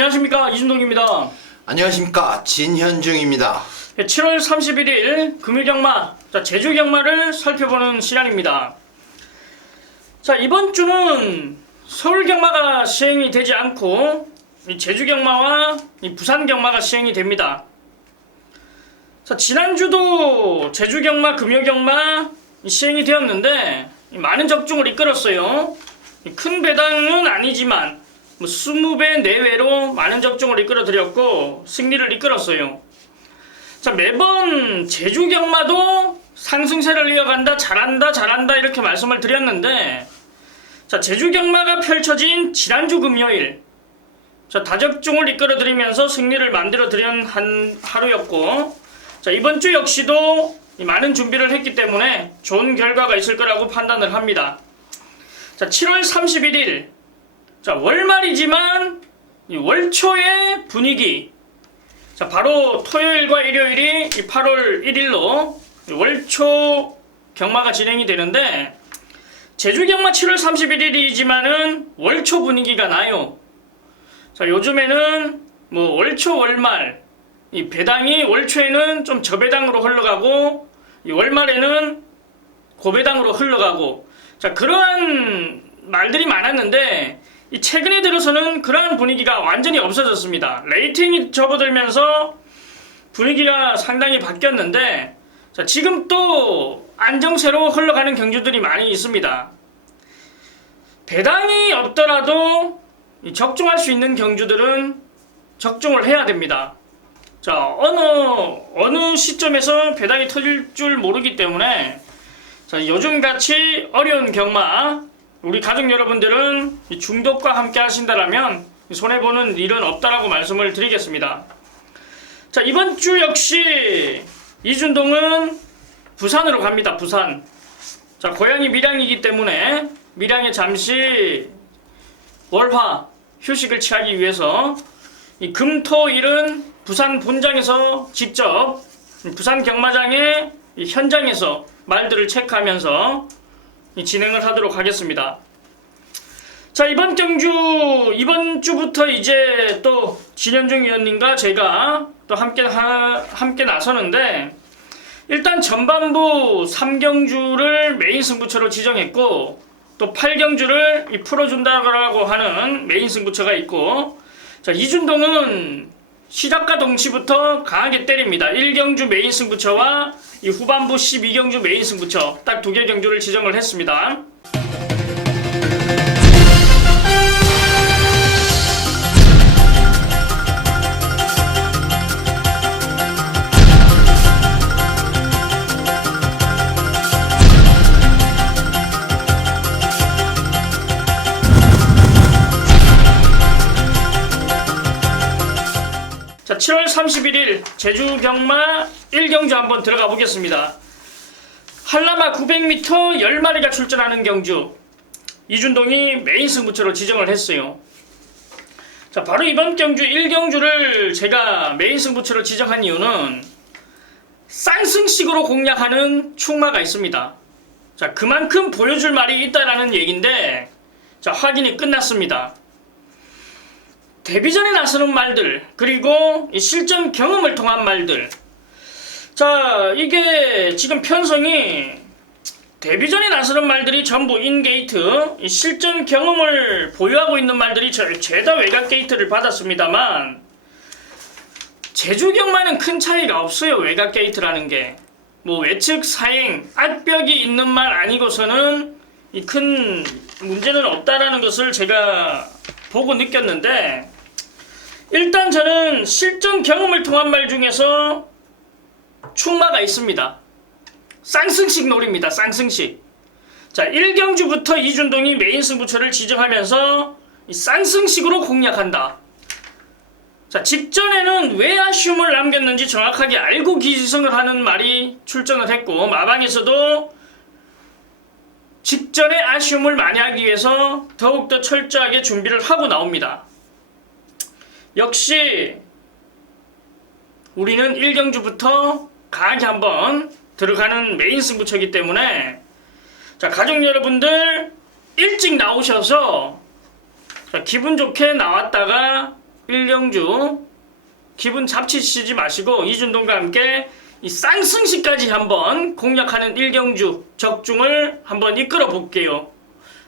안녕하십니까, 이준동입니다. 안녕하십니까, 진현중입니다. 7월 31일 금일경마, 제주경마를 살펴보는 시간입니다. 자, 이번 주는 서울경마가 시행이 되지 않고 제주경마와 부산경마가 시행이 됩니다. 자, 지난주도 제주경마, 금요경마 시행이 되었는데 많은 접종을 이끌었어요. 큰 배당은 아니지만 20배 내외로 많은 접종을 이끌어드렸고 승리를 이끌었어요. 자, 매번 제주경마도 상승세를 이어간다, 잘한다 이렇게 말씀을 드렸는데, 자, 제주경마가 펼쳐진 지난주 금요일, 자, 다접종을 이끌어드리면서 승리를 만들어드린 한 하루였고, 자, 이번 주 역시도 많은 준비를 했기 때문에 좋은 결과가 있을 거라고 판단을 합니다. 자, 7월 31일, 자, 월말이지만 이 월초의 분위기, 자, 바로 토요일과 일요일이 8월 1일로 월초 경마가 진행이 되는데, 제주경마 7월 31일이지만은 월초 분위기가 나요. 자, 요즘에는 월초 월말 이 배당이 월초에는 좀 저배당으로 흘러가고 이 월말에는 고배당으로 흘러가고, 자, 그러한 말들이 많았는데 이 최근에 들어서는 그러한 분위기가 완전히 없어졌습니다. 레이팅이 접어들면서 분위기가 상당히 바뀌었는데, 자, 지금 또 안정세로 흘러가는 경주들이 많이 있습니다. 배당이 없더라도 적중할 수 있는 경주들은 적중을 해야 됩니다. 자, 어느 시점에서 배당이 터질 줄 모르기 때문에, 자, 요즘같이 어려운 경마, 우리 가족 여러분들은 중독과 함께 하신다라면 손해보는 일은 없다라고 말씀을 드리겠습니다. 자, 이번 주 역시 이준동은 부산으로 갑니다. 부산. 자, 고향이 밀양이기 때문에 밀양에 잠시 월화 휴식을 취하기 위해서 이 금토일은 부산 본장에서 직접 부산 경마장의 현장에서 말들을 체크하면서 진행을 하도록 하겠습니다. 자, 이번 주부터 이제 또 진현중 위원님과 제가 또 함께 나서는데, 일단 전반부 3경주를 메인 승부처로 지정했고, 또 8경주를 풀어준다고 하는 메인 승부처가 있고, 자, 이준동은 시작과 동시부터 강하게 때립니다. 1경주 메인 승부처와 이 후반부 12경주 메인 승부처 딱 두 개 경주를 지정을 했습니다. 자, 7월 31일 제주경마 1경주 한번 들어가 보겠습니다. 한라마 900m 10마리가 출전하는 경주, 이준동이 메인 승부처로 지정을 했어요. 자, 바로 이번 경주 1경주를 제가 메인 승부처로 지정한 이유는 쌍승식으로 공략하는 충마가 있습니다. 자, 그만큼 보여줄 말이 있다라는 얘기인데, 자, 확인이 끝났습니다. 데뷔전에 나서는 말들, 그리고 이 실전 경험을 통한 말들. 자, 이게 지금 편성이 데뷔전에 나서는 말들이 전부 인게이트, 이 실전 경험을 보유하고 있는 말들이 죄다 외곽 게이트를 받았습니다만, 제주경마는 큰 차이가 없어요. 외곽 게이트라는 게 외측 사행 앞벽이 있는 말 아니고서는 이 큰 문제는 없다라는 것을 제가 보고 느꼈는데, 일단 저는 실전 경험을 통한 말 중에서 충마가 있습니다. 쌍승식 놀입니다. 쌍승식. 자, 1경주부터 이준동이 메인 승부처를 지정하면서 이 쌍승식으로 공략한다. 자, 직전에는 왜 아쉬움을 남겼는지 정확하게 알고 기승을 하는 말이 출전을 했고, 마방에서도 직전에 아쉬움을 많이 하기 위해서 더욱더 철저하게 준비를 하고 나옵니다. 역시 우리는 1경주부터 강하게 한번 들어가는 메인 승부처이기 때문에, 자, 가족 여러분들 일찍 나오셔서 기분 좋게 나왔다가 1경주 기분 잡치시지 마시고 이준동과 함께 이 쌍승시까지 한번 공략하는 1경주 적중을 한번 이끌어 볼게요.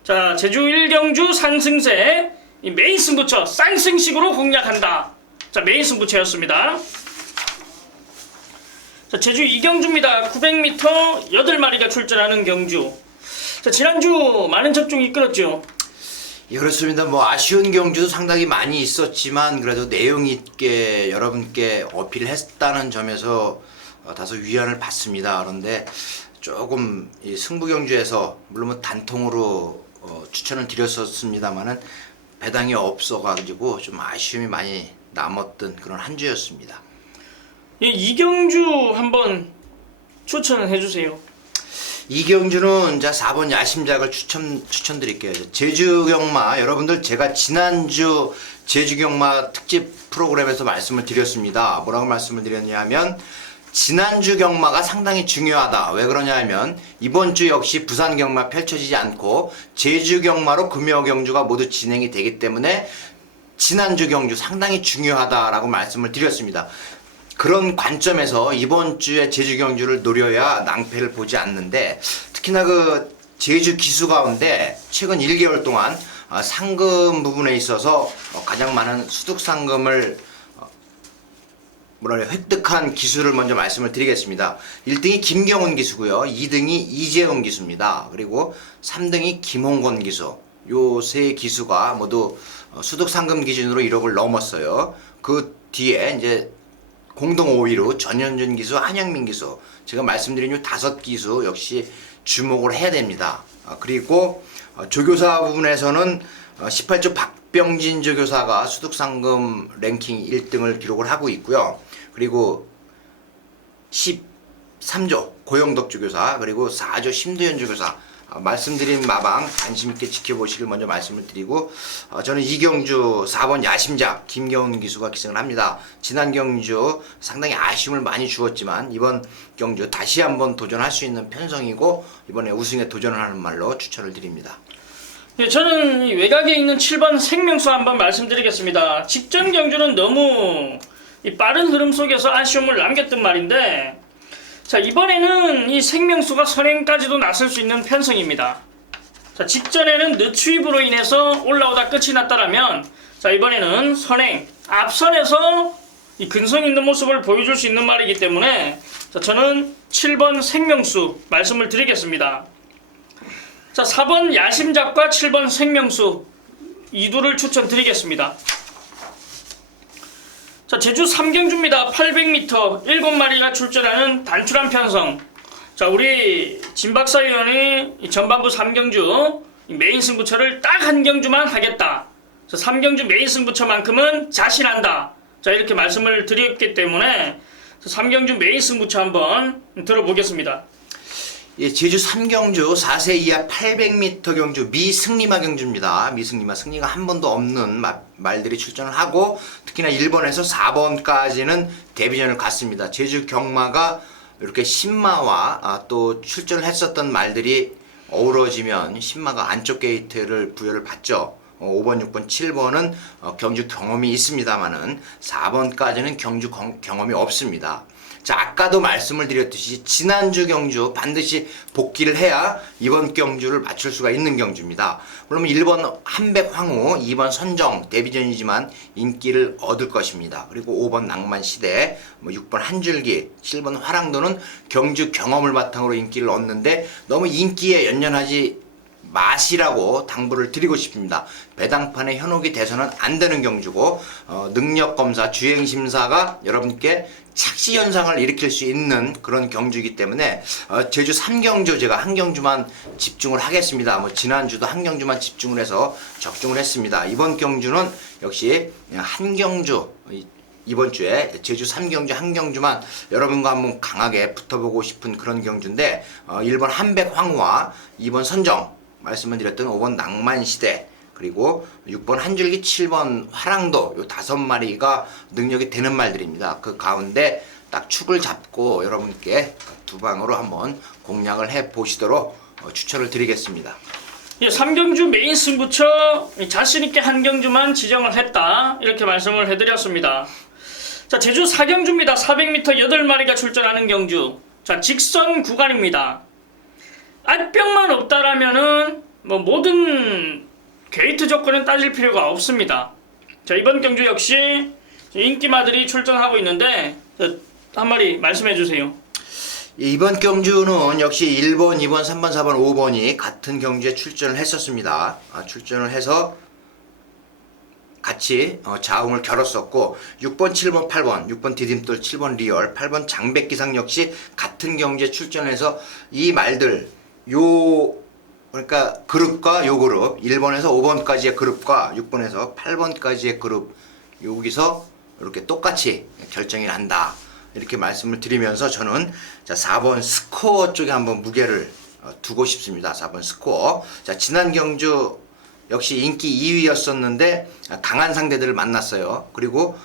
자, 제주 1경주 상승세 이 메인 승부처 쌍승식으로 공략한다. 자, 메인 승부처였습니다. 자, 제주 2경주입니다. 900m 8마리가 출전하는 경주. 자, 지난주 많은 적중 이끌었죠. 예, 그렇습니다. 뭐 아쉬운 경주도 상당히 많이 있었지만 그래도 내용 있게 여러분께 어필을 했다는 점에서 다소 위안을 받습니다. 그런데 조금 이 승부 경주에서 물론 뭐 단통으로 추천을 드렸었습니다만은 배당이 없어가지고 좀 아쉬움이 많이 남았던 그런 한 주였습니다. 예, 이경주 한번 추천을 해주세요. 이 경주는 자 4번 야심작을 추천드릴게요. 제주경마 여러분들 제가 지난주 제주경마 특집 프로그램에서 말씀을 드렸습니다. 뭐라고 말씀을 드렸냐면 지난주 경마가 상당히 중요하다. 왜 그러냐 하면 이번 주 역시 부산 경마 펼쳐지지 않고 제주 경마로 금요 경주가 모두 진행이 되기 때문에 지난주 경주 상당히 중요하다라고 말씀을 드렸습니다. 그런 관점에서 이번 주에 제주 경주를 노려야 낭패를 보지 않는데 특히나 그 제주 기수 가운데 최근 1개월 동안 상금 부분에 있어서 가장 많은 수득 상금을 획득한 기수를 먼저 말씀을 드리겠습니다. 1등이 김경훈 기수고요. 2등이 이재용 기수입니다. 그리고 3등이 김홍건 기수. 요 세 기수가 모두 수득 상금 기준으로 1억을 넘었어요. 그 뒤에 이제 공동 5위로 전현준 기수, 한영민 기수, 제가 말씀드린 요 5기수 역시 주목을 해야 됩니다. 그리고 조교사 부분에서는 18조 박병진 조교사가 수득상금 랭킹 1등을 기록을 하고 있고요. 그리고 13조 고영덕 조교사, 그리고 4조 심도현 조교사 말씀드린 마방 관심있게 지켜보시길 먼저 말씀을 드리고 저는 이경주 4번 야심작 김경훈 기수가 기승을 합니다. 지난 경주 상당히 아쉬움을 많이 주었지만 이번 경주 다시 한번 도전할 수 있는 편성이고 이번에 우승에 도전을 하는 말로 추천을 드립니다. 예, 저는 이 외곽에 있는 7번 생명수 한번 말씀드리겠습니다. 직전 경주는 너무 이 빠른 흐름 속에서 아쉬움을 남겼던 말인데 자, 이번에는 이 생명수가 선행까지도 나설 수 있는 편성입니다. 자, 직전에는 늦추입으로 인해서 올라오다 끝이 났다라면 자, 이번에는 선행, 앞선에서 이 근성 있는 모습을 보여줄 수 있는 말이기 때문에 자, 저는 7번 생명수 말씀을 드리겠습니다. 자, 4번 야심작과 7번 생명수 이 두를 추천드리겠습니다. 자, 제주 3경주입니다. 800m 7마리가 출전하는 단출한 편성. 자, 우리 진박사위원이 전반부 3경주 메인 승부처를 딱 한 경주만 하겠다. 자, 3경주 메인 승부처만큼은 자신한다. 자, 이렇게 말씀을 드렸기 때문에 3경주 메인 승부처 한번 들어보겠습니다. 예, 제주 3경주 4세 이하 800m 경주 미승리마 경주입니다. 미승리마 승리가 한 번도 없는 말들이 출전을 하고 특히나 1번에서 4번까지는 데뷔전을 갔습니다. 제주 경마가 이렇게 신마와 또 출전을 했었던 말들이 어우러지면 신마가 안쪽 게이트를 부여를 받죠. 5번, 6번, 7번은 경주 경험이 있습니다만은 4번까지는 경주 경험이 없습니다. 자, 아까도 말씀을 드렸듯이 지난주 경주 반드시 복귀를 해야 이번 경주를 맞출 수가 있는 경주입니다. 물론 1번 한백황후, 2번 선정 데뷔전이지만 인기를 얻을 것입니다. 그리고 5번 낭만시대, 6번 한줄기, 7번 화랑도는 경주 경험을 바탕으로 인기를 얻는데 너무 인기에 연연하지 마시라고 당부를 드리고 싶습니다. 배당판에 현혹이 돼서는 안 되는 경주고 능력검사, 주행심사가 여러분께 착시 현상을 일으킬 수 있는 그런 경주이기 때문에 제주 3경주 제가 한 경주만 집중을 하겠습니다. 뭐 지난주도 한 경주만 집중을 해서 적중을 했습니다. 이번 경주는 역시 한 경주 이번 주에 제주 3경주 한 경주만 여러분과 한번 강하게 붙어보고 싶은 그런 경주인데 1번 한백황후와 2번 선정 말씀을 드렸던 5번 낭만시대 그리고 6번 한줄기 7번 화랑도 요 5마리가 능력이 되는 말들입니다. 그 가운데 딱 축을 잡고 여러분께 두 방으로 한번 공략을 해 보시도록 추천을 드리겠습니다. 예, 3경주 메인 승부처 자신있게 한 경주만 지정을 했다, 이렇게 말씀을 해드렸습니다. 자, 제주 4경주입니다. 400m 8마리가 출전하는 경주. 자, 직선 구간입니다. 악병만 없다라면은 뭐 모든 게이트 조건은 따질 필요가 없습니다. 자, 이번 경주 역시 인기마들이 출전하고 있는데, 한 마리 말씀해 주세요. 이번 경주는 역시 1번, 2번, 3번, 4번, 5번이 같은 경주에 출전을 했었습니다. 출전을 해서 같이 자웅을 겨뤘었고, 6번, 7번, 8번, 6번 디딤돌, 7번 리얼, 8번 장백기상 역시 같은 경주에 출전해서 이 말들, 그러니까 그룹과 요 그룹, 1번에서 5번까지의 그룹과 6번에서 8번까지의 그룹, 여기서 이렇게 똑같이 결정이 난다, 이렇게 말씀을 드리면서 저는 자, 4번 스코어 쪽에 한번 무게를 두고 싶습니다. 4번 스코어. 자, 지난 경주 역시 인기 2위였었는데 강한 상대들을 만났어요. 그리고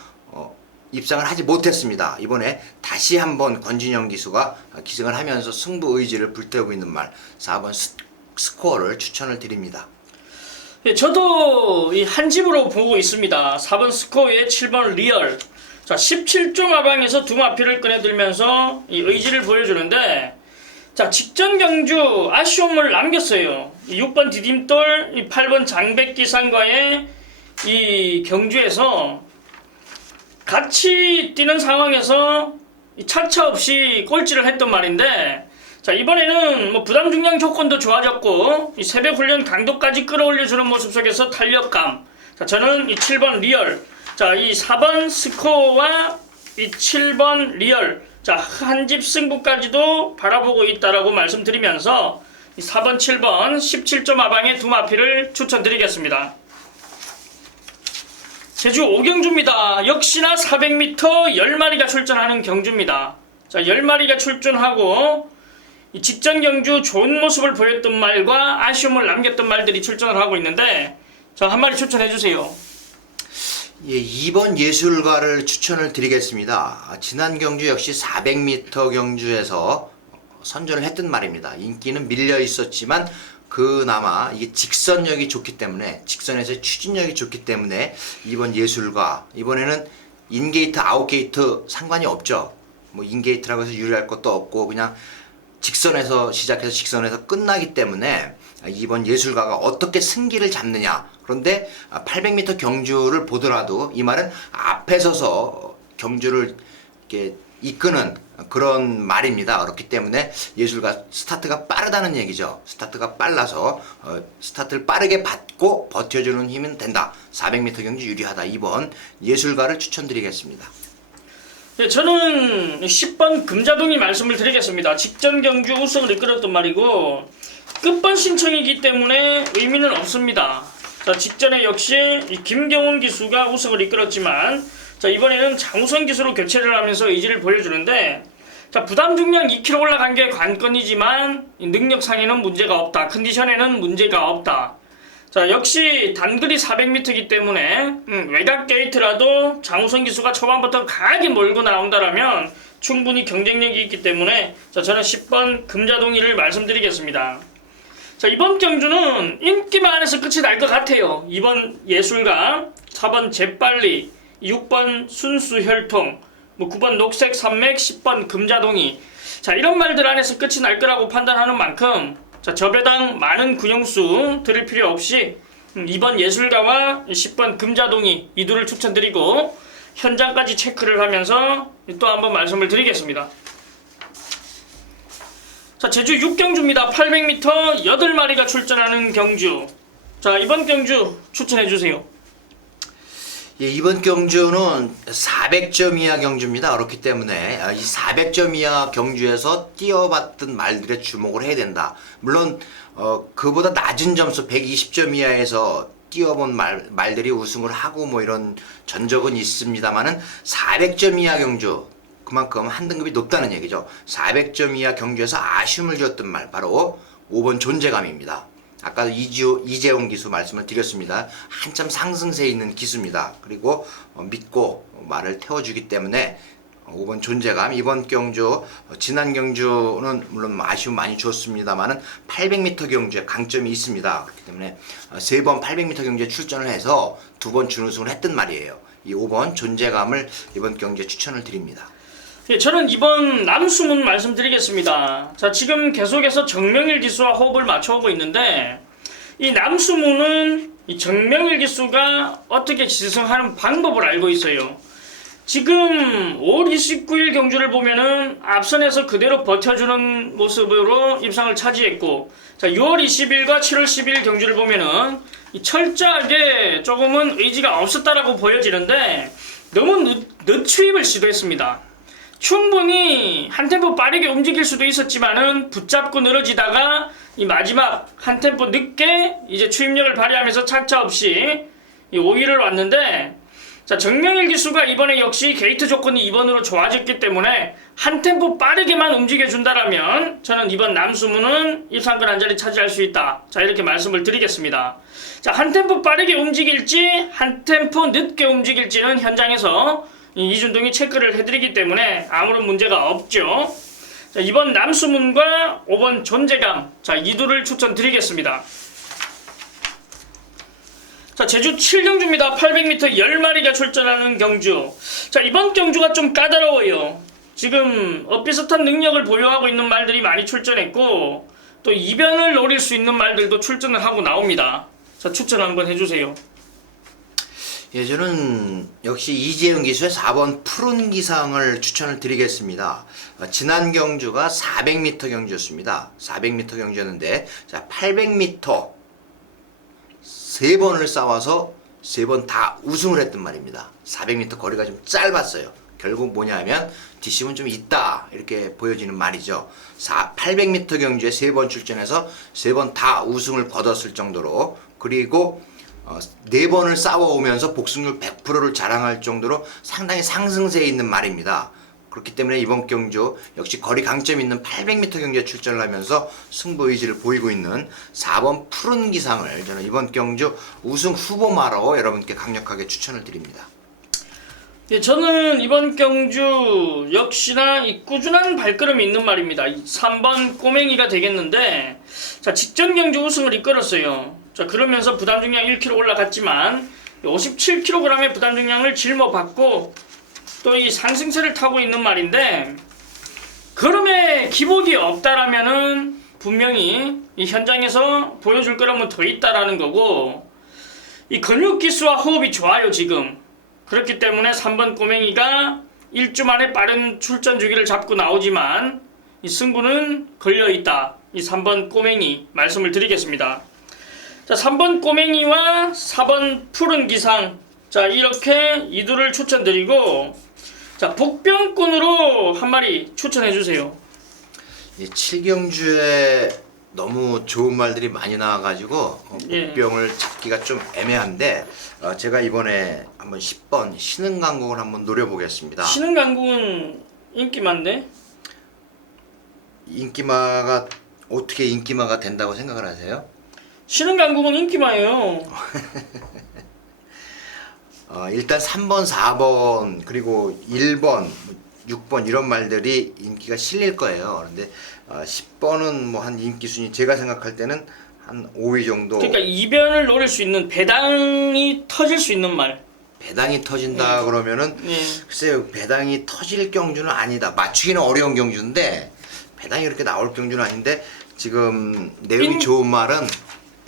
입상을 하지 못했습니다. 이번에 다시 한번 권진영 기수가 기승을 하면서 승부 의지를 불태우고 있는 말, 4번 스코어를 추천을 드립니다. 예, 저도 이 한 집으로 보고 있습니다. 4번 스코어에 7번 리얼. 자, 17종 하방에서 두 마피를 꺼내들면서 이 의지를 보여주는데, 자, 직전 경주 아쉬움을 남겼어요. 이 6번 디딤돌, 이 8번 장백기상과의 이 경주에서 같이 뛰는 상황에서 이 차차 없이 꼴찌를 했던 말인데, 자, 이번에는 뭐 부담 중량 조건도 좋아졌고 이 새벽 훈련 강도까지 끌어올려주는 모습 속에서 탄력감. 자, 저는 이 7번 리얼, 자, 이 4번 스코어와 이 7번 리얼, 자, 한 집 승부까지도 바라보고 있다라고 말씀드리면서 이 4번, 7번 17점 하방의 두 마피를 추천드리겠습니다. 제주 5경주입니다. 역시나 400m 10마리가 출전하는 경주입니다. 자, 10마리가 출전하고 이 직전 경주 좋은 모습을 보였던 말과 아쉬움을 남겼던 말들이 출전을 하고 있는데, 자, 한 마리 추천해 주세요. 예, 2번 예술가를 추천을 드리겠습니다. 지난 경주 역시 400m 경주에서 선전을 했던 말입니다. 인기는 밀려 있었지만 그나마 이게 직선력이 좋기 때문에, 직선에서의 추진력이 좋기 때문에 2번 예술가, 이번에는 인게이트 아웃게이트 상관이 없죠. 뭐 인게이트라고 해서 유리할 것도 없고 그냥 직선에서 시작해서 직선에서 끝나기 때문에 2번 예술가가 어떻게 승기를 잡느냐. 그런데 800m 경주를 보더라도 이 말은 앞에 서서 경주를 이렇게 이끄는 그런 말입니다. 그렇기 때문에 예술가 스타트가 빠르다는 얘기죠. 스타트가 빨라서 스타트를 빠르게 받고 버텨주는 힘은 된다. 400m 경주 유리하다. 2번 예술가를 추천드리겠습니다. 네, 저는 10번 금자동이 말씀을 드리겠습니다. 직전 경주 우승을 이끌었던 말이고 끝번 신청이기 때문에 의미는 없습니다. 자, 직전에 역시 이 김경훈 기수가 우승을 이끌었지만, 자, 이번에는 장우선 기수로 교체를 하면서 의지를 보여주는데, 자, 부담 중량 2kg 올라간 게 관건이지만 능력상에는 문제가 없다. 컨디션에는 문제가 없다. 자, 역시 단거리 400m이기 때문에 외곽 게이트라도 장우선 기수가 초반부터 강하게 몰고 나온다라면 충분히 경쟁력이 있기 때문에, 자, 저는 10번 금자동이를 말씀드리겠습니다. 자, 이번 경주는 인기만 안에서 끝이 날 것 같아요. 2번 예술가, 4번 재빨리, 6번 순수혈통, 뭐 9번 녹색 산맥, 10번 금자동이. 자, 이런 말들 안에서 끝이 날 거라고 판단하는 만큼, 자, 저배당 많은 구형수 들을 필요 없이 2번 예술가와 10번 금자동이 이 둘을 추천드리고 현장까지 체크를 하면서 또 한번 말씀을 드리겠습니다. 자, 제주 6경주입니다. 800m 8마리가 출전하는 경주. 자, 이번 경주 추천해 주세요. 예, 이번 경주는 400점 이하 경주입니다. 그렇기 때문에 이 400점 이하 경주에서 뛰어봤던 말들에 주목을 해야 된다. 물론 그보다 낮은 점수 120점 이하에서 뛰어본 말들이 우승을 하고 뭐 이런 전적은 있습니다만은 400점 이하 경주, 그만큼 한 등급이 높다는 얘기죠. 400점 이하 경주에서 아쉬움을 줬던 말, 바로 5번 존재감입니다. 아까도 이재용 기수 말씀을 드렸습니다. 한참 상승세에 있는 기수입니다. 그리고 믿고 말을 태워주기 때문에 5번 존재감. 이번 경주 지난 경주는 물론 아쉬움 많이 줬습니다만은 800m 경주에 강점이 있습니다. 그렇기 때문에 3번 800m 경주에 출전을 해서 2번 준우승을 했단 말이에요. 이 5번 존재감을 이번 경주에 추천을 드립니다. 예, 저는 이번 남수문 말씀드리겠습니다. 자, 지금 계속해서 정명일 기수와 호흡을 맞춰오고 있는데 이 남수문은 이 정명일 기수가 어떻게 지승하는 방법을 알고 있어요. 지금 5월 29일 경주를 보면은 앞선에서 그대로 버텨주는 모습으로 입상을 차지했고, 자 6월 20일과 7월 10일 경주를 보면은 이 철저하게 조금은 의지가 없었다라고 보여지는데 너무 늦추입을 시도했습니다. 충분히 한 템포 빠르게 움직일 수도 있었지만은 붙잡고 늘어지다가 이 마지막 한 템포 늦게 이제 추입력을 발휘하면서 착차 없이 이 5위를 왔는데, 자 정명일 기수가 이번에 역시 게이트 조건이 2번으로 좋아졌기 때문에 한 템포 빠르게만 움직여준다라면 저는 이번 남수문은 입상권 한 자리 차지할 수 있다. 자 이렇게 말씀을 드리겠습니다. 자 한 템포 빠르게 움직일지 한 템포 늦게 움직일지는 현장에서 이준동이 체크를 해드리기 때문에 아무런 문제가 없죠. 자, 이번 남수문과 5번 존재감, 자 이 두를 추천드리겠습니다. 자 제주 7경주입니다. 800m 10마리가 출전하는 경주. 자 이번 경주가 좀 까다로워요. 지금 엇비슷한 능력을 보유하고 있는 말들이 많이 출전했고 또 이변을 노릴 수 있는 말들도 출전을 하고 나옵니다. 자 추천 한번 해주세요. 예, 저는 역시 이재용 기수의 4번 푸른 기상을 추천을 드리겠습니다. 지난 경주가 400m 경주였습니다. 400m 경주였는데, 자, 800m 3번을 싸워서 3번 다 우승을 했단 말입니다. 400m 거리가 좀 짧았어요. 결국 뭐냐면 뒷심은 좀 있다 이렇게 보여지는 말이죠. 800m 경주에 3번 출전해서 3번 다 우승을 거뒀을 정도로, 그리고 4번을 싸워오면서 복승률 100%를 자랑할 정도로 상당히 상승세에 있는 말입니다. 그렇기 때문에 이번 경주 역시 거리 강점 있는 800m 경기에 출전을 하면서 승부 의지를 보이고 있는 4번 푸른 기상을 저는 이번 경주 우승 후보마로 여러분께 강력하게 추천을 드립니다. 예, 저는 이번 경주 역시나 이 꾸준한 발걸음이 있는 말입니다. 3번 꼬맹이가 되겠는데, 자 직전 경주 우승을 이끌었어요. 자 그러면서 부담 중량 1kg 올라갔지만 57kg의 부담 중량을 짊어받고 또 이 상승세를 타고 있는 말인데, 걸음에 기복이 없다라면은 분명히 이 현장에서 보여줄 거라면 더 있다라는 거고, 이 근육 기수와 호흡이 좋아요 지금. 그렇기 때문에 3번 꼬맹이가 1주 만에 빠른 출전 주기를 잡고 나오지만 이 승부는 걸려있다. 이 3번 꼬맹이 말씀을 드리겠습니다. 자 3번 꼬맹이와 4번 푸른 기상, 자 이렇게 이 두를 추천드리고, 자 복병꾼으로 한 마리 추천해주세요. 7경주에 너무 좋은 말들이 많이 나와가지고 복병을 찾기가 좀 애매한데, 제가 이번에 한번 10번 신흥강국을 한번 노려보겠습니다. 신흥강국은 인기만데? 인기마가 어떻게 인기마가 된다고 생각을 하세요? 신흥강국은 인기마예요. 일단 3번, 4번, 그리고 1번, 6번 이런 말들이 인기가 실릴 거예요. 그런데 10번은 뭐 한 인기 순위 제가 생각할 때는 한 5위 정도. 그러니까 이변을 노릴 수 있는, 배당이 터질 수 있는 말. 배당이 터진다 그러면은 글쎄요, 배당이 터질 경주는 아니다. 맞추기는 어려운 경주인데 배당이 그렇게 나올 경주는 아닌데, 지금 내용이 좋은 말은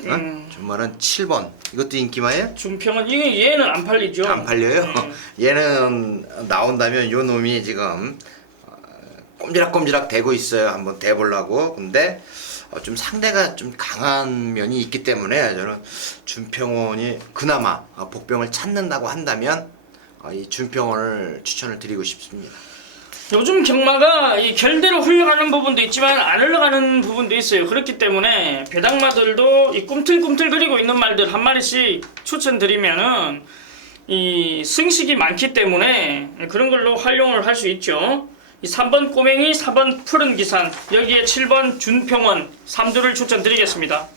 좋은 말은 7번. 이것도 인기마예요? 준평은 얘는 안 팔리죠. 안 팔려요? 얘는 나온다면 요 놈이 지금 꼼지락꼼지락 대고 있어요. 한번 대보려고. 근데 좀 상대가 좀 강한 면이 있기 때문에 저는 준평원이 그나마 복병을 찾는다고 한다면 이 준평원을 추천을 드리고 싶습니다. 요즘 경마가 이 결대로 흘러가는 부분도 있지만 안 흘러가는 부분도 있어요. 그렇기 때문에 배당마들도 이 꿈틀꿈틀거리고 있는 말들 한 마리씩 추천드리면은 이 승식이 많기 때문에 그런 걸로 활용을 할 수 있죠. 이 3번 꼬맹이, 4번 푸른 기상, 여기에 7번 준평원 3두를 추천드리겠습니다.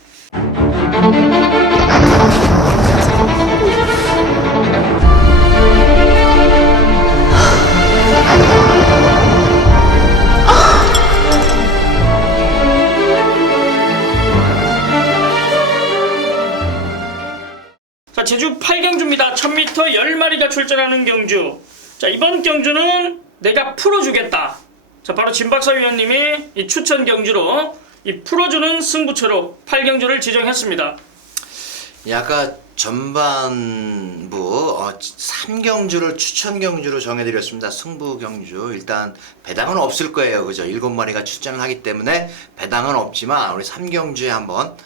자, 제주 8경주입니다. 1000m 10마리가 출전하는 경주. 자, 이번 경주는 내가 풀어주겠다. 자, 바로 진박사위원님이 이 추천 경주로 이 풀어주는 승부처로 8경주를 지정했습니다. 아까 전반부 3경주를 추천 경주로 정해드렸습니다. 승부 경주. 일단 배당은 없을 거예요. 그죠? 7마리가 출전을 하기 때문에 배당은 없지만 우리 3경주에 한번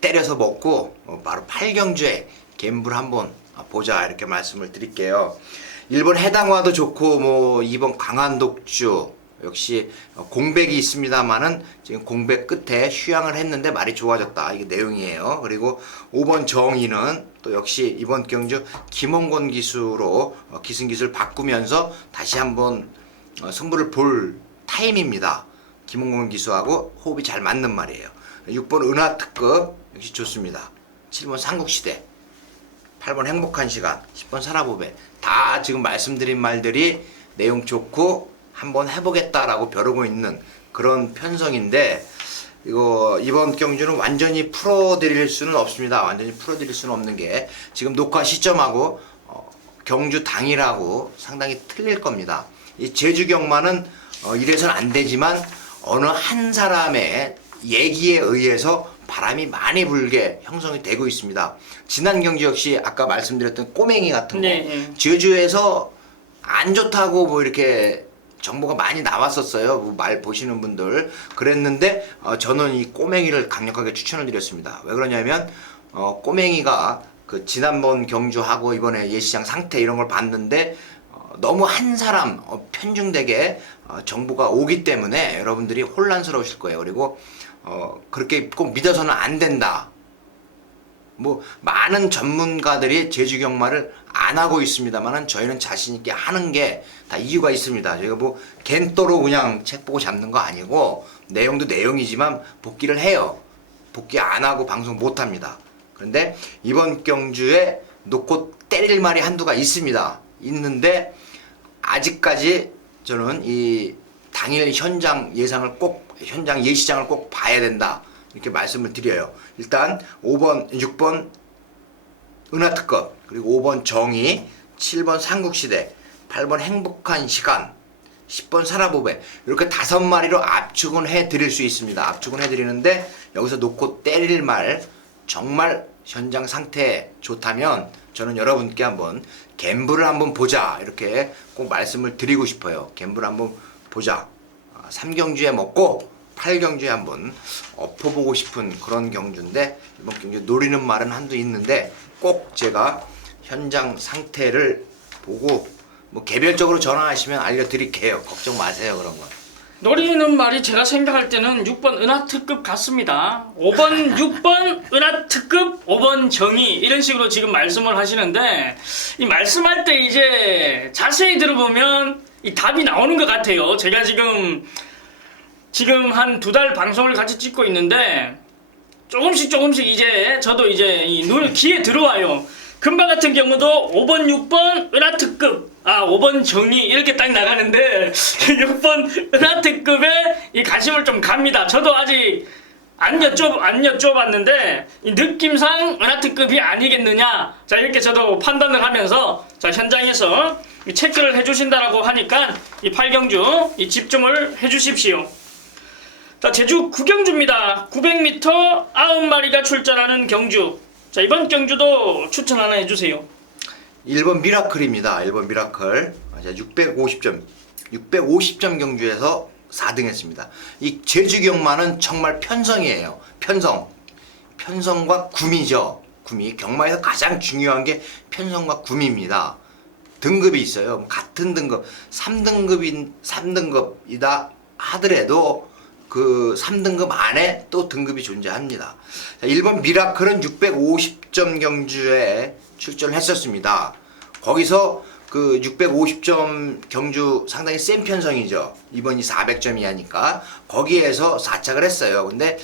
때려서 먹고 바로 8경주에 갬블 한번 보자 이렇게 말씀을 드릴게요. 1번 해당화도 좋고 뭐 2번 강한독주 역시 공백이 있습니다만은 지금 공백 끝에 휴양을 했는데 말이 좋아졌다. 이게 내용이에요. 그리고 5번 정의는 또 역시 이번 경주 김홍곤 기수로 기승기수를 바꾸면서 다시 한번 승부를 볼 타임입니다. 김홍곤 기수하고 호흡이 잘 맞는 말이에요. 6번 은하특급 역시 좋습니다. 7번 삼국시대, 8번 행복한 시간, 10번 살아보배. 다 지금 말씀드린 말들이 내용 좋고 한번 해보겠다라고 벼르고 있는 그런 편성인데, 이거 이번 경주는 완전히 풀어드릴 수는 없습니다. 완전히 풀어드릴 수는 없는 게 지금 녹화 시점하고 경주 당일하고 상당히 틀릴 겁니다. 이 제주 경마는 이래서는 안 되지만 어느 한 사람의 얘기에 의해서 바람이 많이 불게 형성이 되고 있습니다. 지난 경주 역시 아까 말씀드렸던 꼬맹이 같은 거 제주에서 안 좋다고 뭐 이렇게 정보가 많이 나왔었어요. 말 보시는 분들 그랬는데 저는 이 꼬맹이를 강력하게 추천을 드렸습니다. 왜 그러냐면 꼬맹이가 그 지난번 경주하고 이번에 예시장 상태 이런 걸 봤는데 너무 한 사람 편중되게 정보가 오기 때문에 여러분들이 혼란스러우실 거예요. 그리고 그렇게 꼭 믿어서는 안 된다. 뭐 많은 전문가들이 제주 경마를 안 하고 있습니다만은 저희는 자신 있게 하는 게 다 이유가 있습니다. 저희가 뭐 겐또로 그냥 책 보고 잡는 거 아니고 내용도 내용이지만 복귀를 해요. 복귀 안 하고 방송 못 합니다. 그런데 이번 경주에 놓고 때릴 말이 한두가 있습니다. 있는데 아직까지 저는 이 당일 현장 예시장을 꼭 봐야 된다. 이렇게 말씀을 드려요. 일단 5번, 6번 은하특급, 그리고 5번 정의, 7번 삼국시대, 8번 행복한 시간, 10번 살아보배, 이렇게 5마리로 압축은 해드릴 수 있습니다. 압축은 해드리는데 여기서 놓고 때릴 말 정말 현장 상태 좋다면 저는 여러분께 한번 갬블을 한번 보자 이렇게 꼭 말씀을 드리고 싶어요. 갬블 한번 보자. 3경주에 먹고 8경주에 한번 엎어보고 싶은 그런 경주인데, 이번 경주 노리는 말은 한두 있는데 꼭 제가 현장 상태를 보고 뭐 개별적으로 전화하시면 알려드릴게요. 걱정 마세요. 그런 건. 노리는 말이 제가 생각할 때는 6번 은하특급 같습니다. 5번, 6번 은하특급, 5번 정의 이런 식으로 지금 말씀을 하시는데, 이 말씀할 때 이제 자세히 들어보면 이 답이 나오는 것 같아요. 제가 지금 한 2달 방송을 같이 찍고 있는데 조금씩 이제 저도 이제 이 귀에 들어와요. 금방 같은 경우도 5번, 6번 은하특급, 5번 정의 이렇게 딱 나가는데 6번 은하특급에 이 관심을 좀 갑니다. 저도 아직 안 여쭤봤는데 이 느낌상 은하특급이 아니겠느냐, 자 이렇게 저도 판단을 하면서 자 현장에서 이 체크를 해주신다라고 하니까 이 8경주 이 집중을 해주십시오. 자, 제주 9경주입니다. 900m 9마리가 출전하는 경주. 자, 이번 경주도 추천 하나 해주세요. 1번 미라클입니다. 1번 미라클. 650점 경주에서 4등 했습니다. 이 제주 경마는 정말 편성이에요. 편성과 구미죠. 구미. 경마에서 가장 중요한 게 편성과 구미입니다. 등급이 있어요. 같은 등급, 3등급이다 하더라도 그 3등급 안에 또 등급이 존재합니다. 1번 미라클은 650점 경주에 출전을 했었습니다. 거기서 그 650점 경주 상당히 센 편성이죠. 이번이 400점이 하니까 거기에서 4착을 했어요. 근데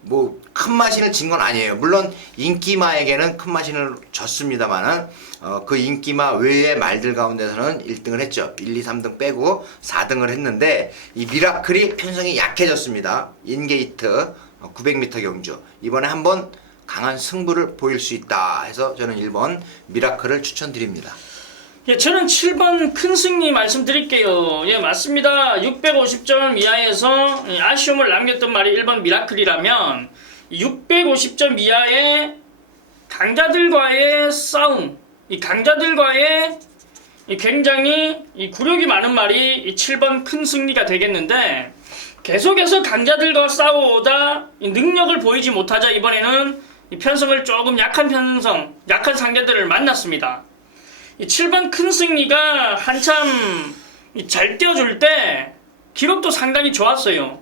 뭐 큰 마신을 진 건 아니에요. 물론 인기마에게는 큰 마신을 졌습니다만은 그 인기마 외의 말들 가운데서는 1등을 했죠. 1, 2, 3등 빼고 4등을 했는데 이 미라클이 편성이 약해졌습니다. 인게이트 900m 경주 이번에 한번 강한 승부를 보일 수 있다 해서 저는 1번 미라클을 추천드립니다. 예, 저는 7번 큰 승리 말씀드릴게요. 예, 맞습니다. 650점 이하에서 아쉬움을 남겼던 말이 1번 미라클이라면 650점 이하의 강자들과의 싸움, 이 강자들과의 굉장히 굴욕이 많은 말이 이 7번 큰 승리가 되겠는데, 계속해서 강자들과 싸워오다 능력을 보이지 못하자 이번에는 이 편성을 조금 약한 편성, 약한 상대들을 만났습니다. 이 7번 큰 승리가 한참 잘 뛰어줄 때 기록도 상당히 좋았어요.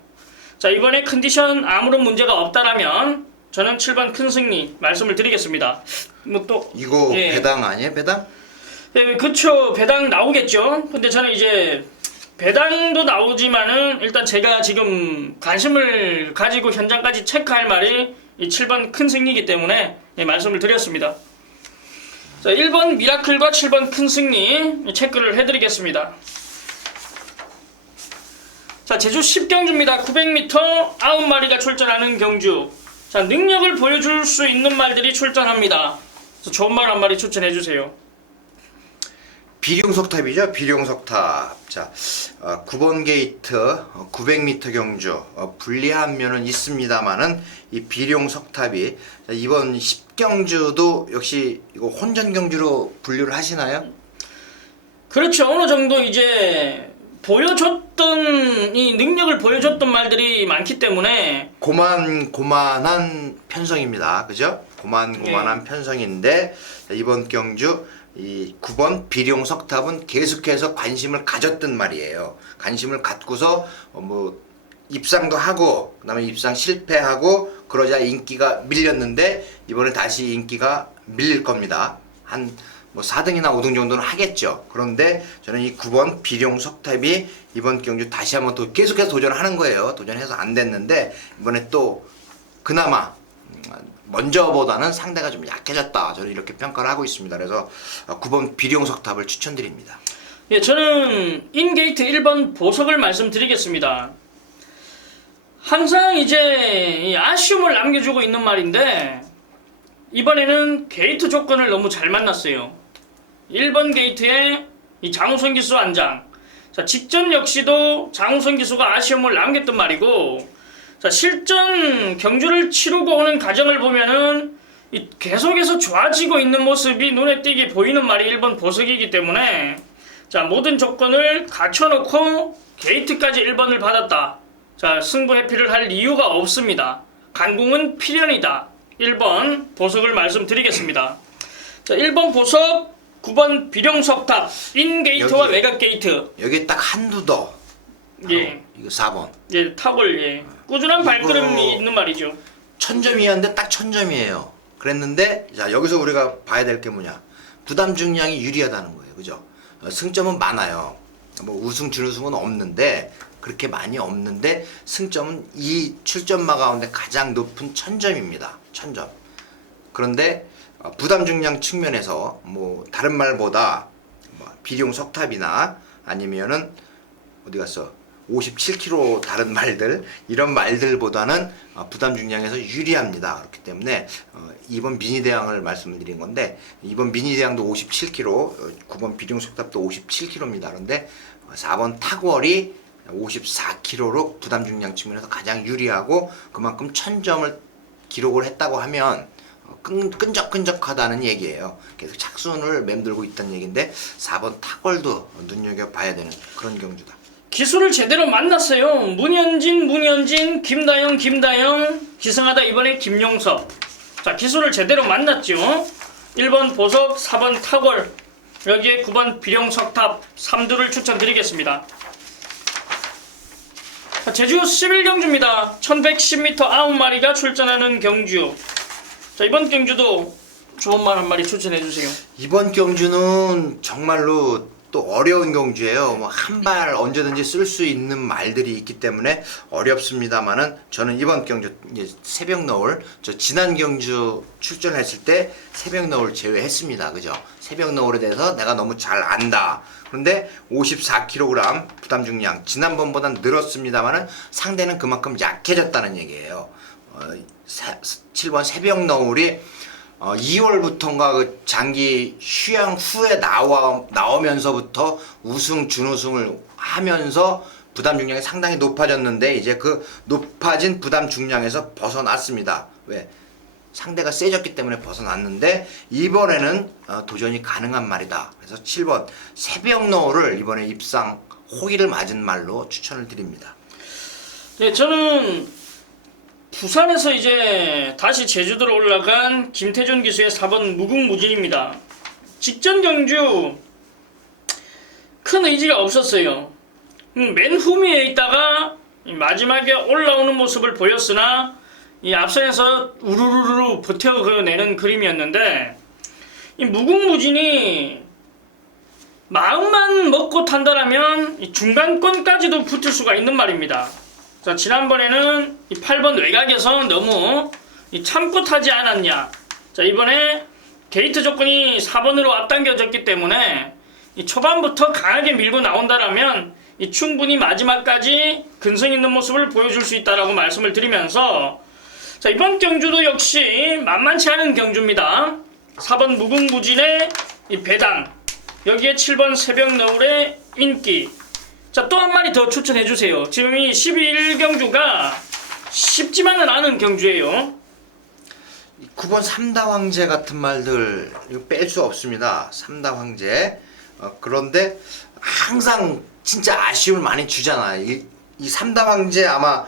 자, 이번에 컨디션 아무런 문제가 없다라면 저는 7번 큰 승리 말씀을 드리겠습니다. 뭐 또 이거 예. 배당 아니에요? 배당? 예, 그쵸. 배당 나오겠죠. 근데 저는 이제 배당도 나오지만은 일단 제가 지금 관심을 가지고 현장까지 체크할 말이 이 7번 큰 승리이기 때문에 예, 말씀을 드렸습니다. 자, 1번 미라클과 7번 큰 승리 체크를 해드리겠습니다. 자, 제주 10경주입니다. 900m 9마리가 출전하는 경주. 자, 능력을 보여줄 수 있는 말들이 출전합니다. 그래서 좋은 말 한 마리 추천해주세요. 비룡석탑이죠. 비룡석탑. 자, 9번 게이트 900m 경주 불리한 면은 있습니다만은 이 비룡석탑이 자, 이번 10경주도 역시 이거 혼전 경주로 분류를 하시나요? 그렇죠. 어느 정도 이제 보여줬던 이 능력을 보여줬던 말들이 많기 때문에 고만고만한 편성입니다. 그죠? 고만고만한 편성인데 자, 이번 경주 이 9번 비룡석탑은 계속해서 관심을 가졌던 말이에요. 관심을 갖고서 뭐 입상도 하고 그다음에 입상 실패하고 그러자 인기가 밀렸는데 이번에 다시 인기가 밀릴 겁니다. 한 뭐 4등이나 5등 정도는 하겠죠. 그런데 저는 이 9번 비룡석탑이 이번 경주 다시 한번 또 계속해서 도전을 하는 거예요. 도전해서 안 됐는데 이번에 또 그나마 먼저보다는 상대가 좀 약해졌다. 저는 이렇게 평가를 하고 있습니다. 그래서 9번 비룡석탑을 추천드립니다. 예, 저는 인게이트 1번 보석을 말씀드리겠습니다. 항상 이제 이 아쉬움을 남겨주고 있는 말인데 이번에는 게이트 조건을 너무 잘 만났어요. 1번 게이트에 이 장우선 기수 안장. 자, 직전 역시도 장우선 기수가 아쉬움을 남겼던 말이고, 자, 실전 경주를 치르고 오는 과정을 보면은 계속해서 좋아지고 있는 모습이 눈에 띄게 보이는 말이 1번 보석이기 때문에 자, 모든 조건을 갖춰놓고 게이트까지 1번을 받았다. 자, 승부 회피를 할 이유가 없습니다. 강궁은 필연이다. 1번 보석을 말씀드리겠습니다. 자, 1번 보석, 9번 비룡석탑, 인게이트와 외곽 게이트. 여기 딱 한두 더. 예. 이거 4번. 예, 탑을 예. 꾸준한 발걸음이 있는 말이죠. 1000점이었는데 딱 1000점이에요. 그랬는데 자, 여기서 우리가 봐야 될 게 뭐냐? 부담 중량이 유리하다는 거예요. 그죠? 승점은 많아요. 뭐 우승 준우승은 없는데 그렇게 많이 없는데 승점은 이 출전마 가운데 가장 높은 1000점입니다. 1000점. 그런데 부담 중량 측면에서 뭐 다른 말보다 뭐 비룡석탑이나 아니면은 어디 갔어? 57kg 다른 말들 이런 말들보다는 부담 중량에서 유리합니다. 그렇기 때문에 이번 미니대왕을 말씀을 드린 건데 이번 미니대왕도 57kg 9번 비룡석탑도 57kg입니다. 그런데 4번 탁월이 54kg로 부담 중량 측면에서 가장 유리하고 그만큼 1000점을 기록을 했다고 하면 끈적끈적하다는 얘기예요. 계속 착순을 맴돌고 있다는 얘기인데 4번 탁월도 눈여겨봐야 되는 그런 경주다. 기수를 제대로 만났어요. 문현진, 김다영, 기승하다 이번에 김용석. 자, 기수를 제대로 만났죠. 1번 보석, 4번 탁월, 여기에 9번 비룡석탑 3두를 추천드리겠습니다. 자, 제주 11경주입니다. 1110m 9마리가 출전하는 경주. 자, 이번 경주도 좋은 말 한 마리 추천해주세요. 이번 경주는 정말로 또 어려운 경주예요. 뭐 한 발 언제든지 쓸 수 있는 말들이 있기 때문에 어렵습니다만은 저는 이번 경주 이제 새벽 너울 저 지난 경주 출전했을 때 새벽 너울 제외했습니다. 그죠? 새벽 너울에 대해서 내가 너무 잘 안다. 그런데 54kg 부담 중량 지난번보다 늘었습니다만은 상대는 그만큼 약해졌다는 얘기예요. 7번 새벽 너울이 2월부터인가 그 장기 휴양 후에 나오면서부터 우승, 준우승을 하면서 부담 중량이 상당히 높아졌는데 이제 그 높아진 부담 중량에서 벗어났습니다. 왜? 상대가 세졌기 때문에 벗어났는데 이번에는 도전이 가능한 말이다. 그래서 7번 새벽 너울을 이번에 입상 호기를 맞은 말로 추천을 드립니다. 네, 저는 부산에서 이제 다시 제주도로 올라간 김태준 기수의 4번 무궁무진입니다. 직전 경주 큰 의지가 없었어요. 맨 후미에 있다가 마지막에 올라오는 모습을 보였으나 이 앞선에서 우르르르 버텨내는 그림이었는데 이 무궁무진이 마음만 먹고 탄다라면 이 중간권까지도 붙을 수가 있는 말입니다. 자, 지난번에는 이 8번 외곽에서 너무 참고 타지 않았냐. 자, 이번에 게이트 조건이 4번으로 앞당겨졌기 때문에 이 초반부터 강하게 밀고 나온다라면 이 충분히 마지막까지 근성 있는 모습을 보여줄 수 있다라고 말씀을 드리면서 자, 이번 경주도 역시 만만치 않은 경주입니다. 4번 무궁무진의 이 배당, 여기에 7번 새벽 너울의 인기. 자, 또 한 마리 더 추천해 주세요. 지금 이 11경주가 쉽지만은 않은 경주예요. 9번 삼다 황제 같은 말들 이거 뺄 수 없습니다. 삼다 황제. 그런데 항상 진짜 아쉬움을 많이 주잖아. 이 삼다 황제 아마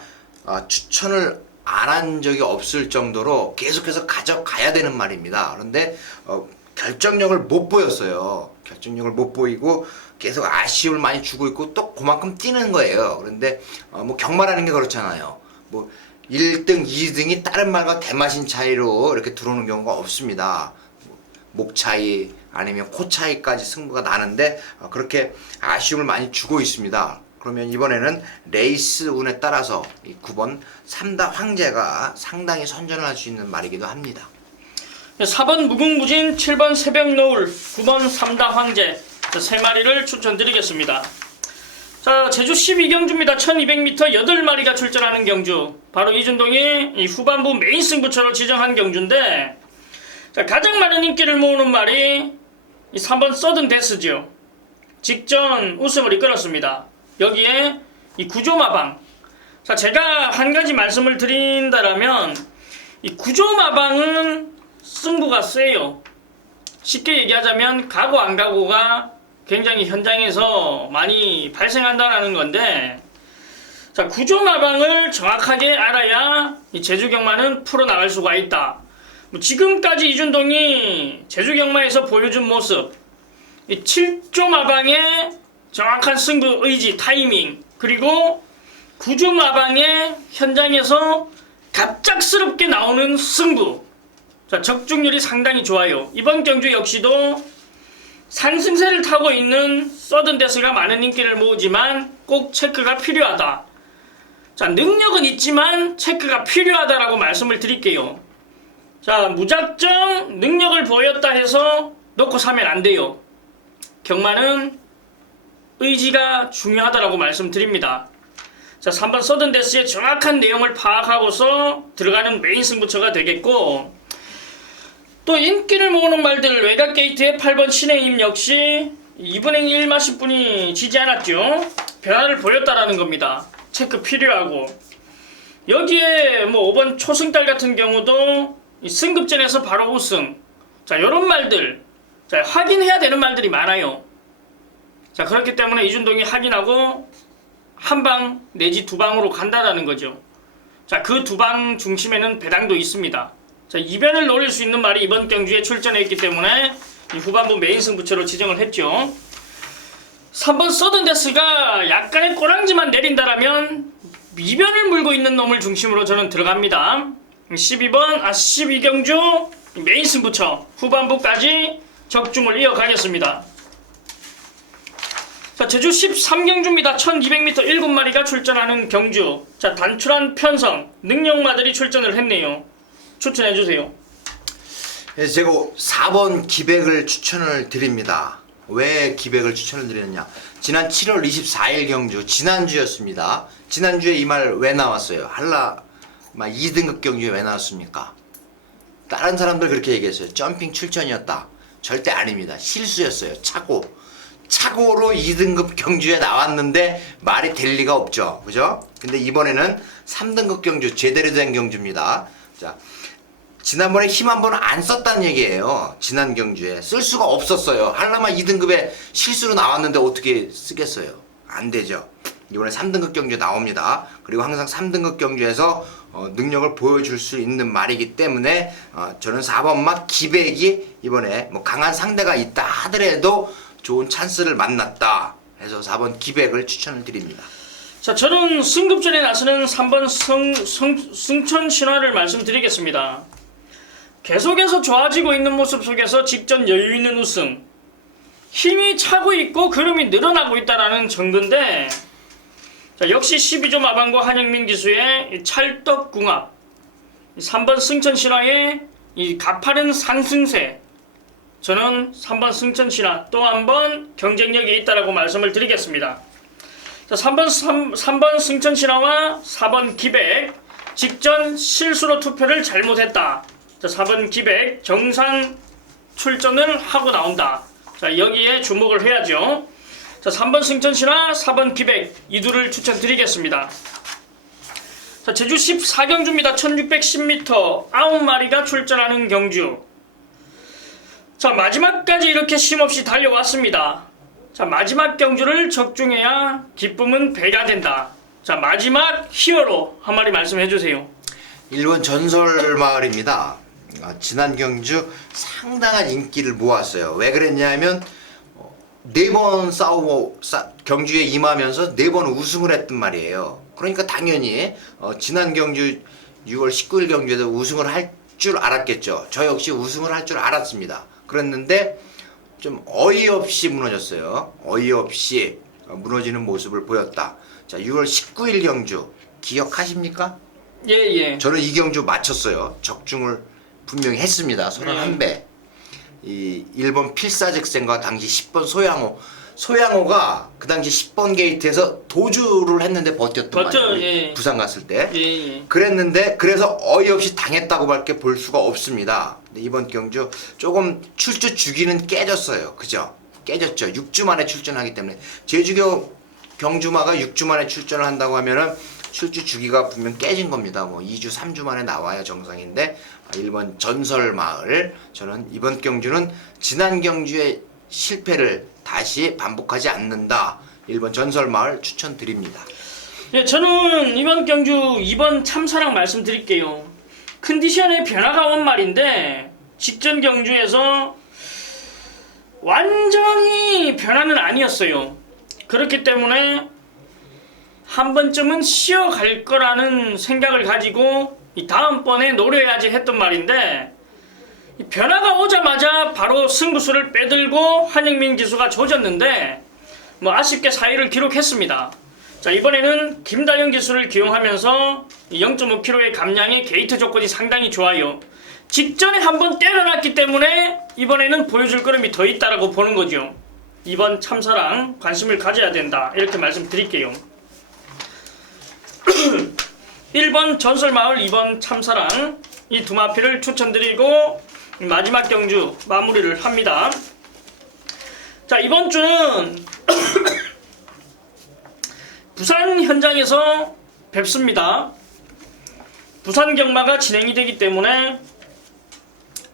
추천을 안 한 적이 없을 정도로 계속해서 가져가야 되는 말입니다. 그런데 결정력을 못 보였어요. 결정력을 못 보이고 계속 아쉬움을 많이 주고 있고 또 그만큼 뛰는 거예요. 그런데 뭐 경마라는 게 그렇잖아요. 뭐 1등, 2등이 다른 말과 대마신 차이로 이렇게 들어오는 경우가 없습니다. 목 차이 아니면 코 차이까지 승부가 나는데 그렇게 아쉬움을 많이 주고 있습니다. 그러면 이번에는 레이스 운에 따라서 이 9번 삼다 황제가 상당히 선전을 할 수 있는 말이기도 합니다. 4번 무궁무진, 7번 새벽 너울, 9번 삼다 황제, 세 마리를 추천드리겠습니다. 자, 제주 12경주입니다. 1200m 8마리가 출전하는 경주. 바로 이준동이 이 후반부 메인 승부처로 지정한 경주인데, 자, 가장 많은 인기를 모으는 말이 이 3번 서든 데스죠. 직전 우승을 이끌었습니다. 여기에 이 구조마방. 자, 제가 한 가지 말씀을 드린다라면 이 구조마방은 승부가 세요. 쉽게 얘기하자면 가고 안 가고가 굉장히 현장에서 많이 발생한다는 건데, 자, 구조마방을 정확하게 알아야 이 제주경마는 풀어나갈 수가 있다. 지금까지 이준동이 제주경마에서 보여준 모습, 이 7조 마방의 정확한 승부 의지, 타이밍, 그리고 구조 마방의 현장에서 갑작스럽게 나오는 승부. 자, 적중률이 상당히 좋아요. 이번 경주 역시도 상승세를 타고 있는 서든데스가 많은 인기를 모으지만 꼭 체크가 필요하다. 자, 능력은 있지만 체크가 필요하다라고 말씀을 드릴게요. 자, 무작정 능력을 보였다 해서 놓고 사면 안 돼요. 경마는 의지가 중요하다라고 말씀드립니다. 자, 3번 서든데스의 정확한 내용을 파악하고서 들어가는 메인 승부처가 되겠고, 또 인기를 모으는 말들 외곽 게이트의 8번 신의 힘 역시 2분의 1 마실 분이 지지 않았죠. 변화를 보였다라는 겁니다. 체크 필요하고, 여기에 뭐 5번 초승달 같은 경우도 승급전에서 바로 우승. 자, 요런 말들, 자, 확인해야 되는 말들이 많아요. 자, 그렇기 때문에 이준동이 확인하고 한 방 내지 두 방으로 간다라는 거죠. 자, 그 두 방 중심에는 배당도 있습니다. 자, 이변을 노릴 수 있는 말이 이번 경주에 출전했기 때문에 이 후반부 메인 승부처로 지정을 했죠. 3번 서든데스가 약간의 꼬랑지만 내린다라면 이변을 물고 있는 놈을 중심으로 저는 들어갑니다. 12경주 메인 승부처 후반부까지 적중을 이어가겠습니다. 자, 제주 13경주입니다. 1200m 7마리가 출전하는 경주. 자, 단출한 편성 능력마들이 출전을 했네요. 추천해주세요. 예, 제가 4번 기백을 추천을 드립니다. 왜 기백을 추천을 드리느냐, 지난 7월 24일 경주 지난주였습니다. 지난주에 이 말 왜 나왔어요? 한라 막 2등급 경주에 왜 나왔습니까? 다른 사람들 그렇게 얘기했어요. 점핑 출전이었다. 절대 아닙니다. 실수였어요. 착오로 2등급 경주에 나왔는데 말이 될 리가 없죠. 그죠? 근데 이번에는 3등급 경주, 제대로 된 경주입니다. 자, 지난번에 힘 한 번 안 썼다는 얘기예요. 지난 경주에. 쓸 수가 없었어요. 하려면 2등급에 실수로 나왔는데 어떻게 쓰겠어요? 안 되죠. 이번에 3등급 경주에 나옵니다. 그리고 항상 3등급 경주에서 능력을 보여줄 수 있는 말이기 때문에 저는 4번 맛 기백이 이번에 뭐 강한 상대가 있다 하더라도 좋은 찬스를 만났다 해서 4번 기백을 추천을 드립니다. 자, 저는 승급전에 나서는 3번 승천 신화를 말씀드리겠습니다. 계속해서 좋아지고 있는 모습 속에서 직전 여유 있는 우승, 힘이 차고 있고 걸음이 늘어나고 있다라는 정도인데, 자, 역시 12조 마방과 한영민 기수의 이 찰떡궁합, 3번 승천신화의 이 가파른 상승세, 저는 3번 승천신화 또 한 번 경쟁력이 있다라고 말씀을 드리겠습니다. 자, 3번 승천신화와 4번 기백, 직전 실수로 투표를 잘못했다. 자, 4번 기백 정상 출전을 하고 나온다. 자, 여기에 주목을 해야죠. 자, 3번 승천신화, 4번 기백 이 둘을 추천드리겠습니다. 자, 제주 14경주입니다. 1610m 9마리가 출전하는 경주. 자, 마지막까지 이렇게 쉼없이 달려왔습니다. 자, 마지막 경주를 적중해야 기쁨은 배가 된다. 자, 마지막 히어로 한 마리 말씀해 주세요. 1번 전설마을입니다. 지난 경주 상당한 인기를 모았어요. 왜 그랬냐면 4번 경주에 임하면서 4번 우승을 했단 말이에요. 그러니까 당연히 지난 경주 6월 19일 경주에도 우승을 할 줄 알았겠죠. 저 역시 우승을 할 줄 알았습니다. 그랬는데 좀 어이없이 무너졌어요. 어이없이 무너지는 모습을 보였다. 자, 6월 19일 경주 기억하십니까? 예. 저는 이 경주 맞췄어요. 적중을 분명히 했습니다. 31배. 이 1번 필사즉생과 당시 10번 소양호가 그 당시 10번 게이트에서 도주를 했는데 버텼던 말이에요. 예. 부산 갔을 때. 예. 그랬는데 그래서 어이없이 당했다고밖에 볼 수가 없습니다. 근데 이번 경주 조금 출주 주기는 깨졌어요. 그죠? 깨졌죠. 6주 만에 출전하기 때문에 제주 경주마가 6주 만에 출전을 한다고 하면은 출주 주기가 분명 깨진 겁니다. 뭐 2주, 3주 만에 나와야 정상인데 1번 전설마을, 저는 이번 경주는 지난 경주의 실패를 다시 반복하지 않는다. 1번 전설마을 추천드립니다. 예, 저는 이번 경주 2번 참사랑 말씀드릴게요. 컨디션의 변화가 온 말인데 직전 경주에서 완전히 변화는 아니었어요. 그렇기 때문에 한 번쯤은 쉬어갈 거라는 생각을 가지고 이 다음번에 노려야지 했던 말인데, 이 변화가 오자마자 바로 승부수를 빼들고 한영민 기수가 조졌는데 뭐 아쉽게 4위를 기록했습니다. 자, 이번에는 김다영 기수를 기용하면서 0.5kg의 감량의 게이트 조건이 상당히 좋아요. 직전에 한번 때려놨기 때문에 이번에는 보여줄 걸음이 더 있다라고 보는 거죠. 이번 참사랑 관심을 가져야 된다, 이렇게 말씀드릴게요. 1번 전설마을, 2번 참사랑 이 두 마피를 추천드리고 마지막 경주 마무리를 합니다. 자, 이번 주는 부산 현장에서 뵙습니다. 부산 경마가 진행이 되기 때문에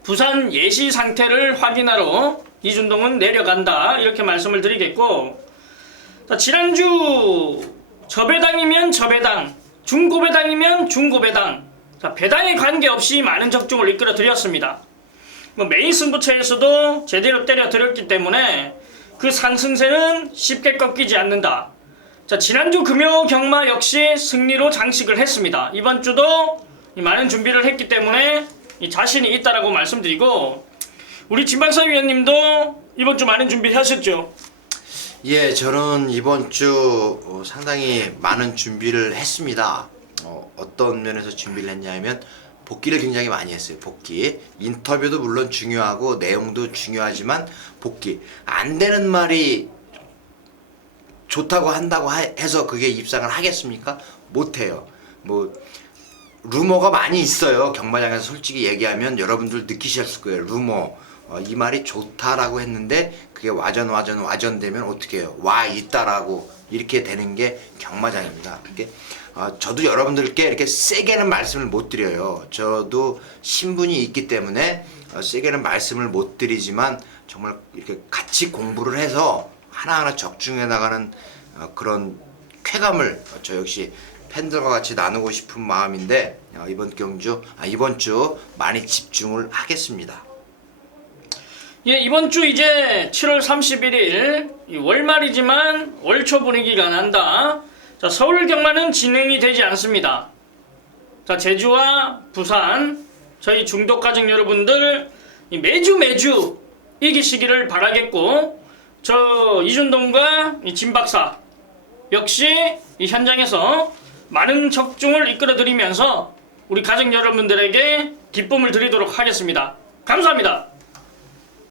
부산 예시 상태를 확인하러 이준동은 내려간다, 이렇게 말씀을 드리겠고, 자, 지난주 저배당이면 저배당, 중고배당이면 중고배당, 자, 배당에 관계없이 많은 적중을 이끌어 드렸습니다. 뭐 메인 승부처에서도 제대로 때려 드렸기 때문에 그 상승세는 쉽게 꺾이지 않는다. 자, 지난주 금요 경마 역시 승리로 장식을 했습니다. 이번 주도 많은 준비를 했기 때문에 자신이 있다라고 말씀드리고, 우리 진방사 위원님도 이번 주 많은 준비를 하셨죠? 예, 저는 이번 주 상당히 많은 준비를 했습니다. 어떤 면에서 준비를 했냐면 복귀를 굉장히 많이 했어요. 복귀. 인터뷰도 물론 중요하고 내용도 중요하지만 복귀. 안 되는 말이 좋다고 한다고 해서 그게 입상을 하겠습니까? 못해요. 뭐 루머가 많이 있어요. 경마장에서 솔직히 얘기하면 여러분들 느끼셨을 거예요. 루머. 이 말이 좋다라고 했는데 그게 와전되면 어떻게 해요? 와 있다라고 이렇게 되는 게 경마장입니다. 이게 저도 여러분들께 이렇게 세게는 말씀을 못 드려요. 저도 신분이 있기 때문에 세게는 말씀을 못 드리지만 정말 이렇게 같이 공부를 해서 하나하나 적중해 나가는 그런 쾌감을 저 역시 팬들과 같이 나누고 싶은 마음인데 이번 주 많이 집중을 하겠습니다. 예, 이번 주 이제 7월 31일 월말이지만 월초 분위기가 난다. 자, 서울 경마는 진행이 되지 않습니다. 자, 제주와 부산 저희 중독 가족 여러분들 매주 이기시기를 바라겠고, 저 이준동과 진 박사 역시 이 현장에서 많은 적중을 이끌어 드리면서 우리 가족 여러분들에게 기쁨을 드리도록 하겠습니다. 감사합니다.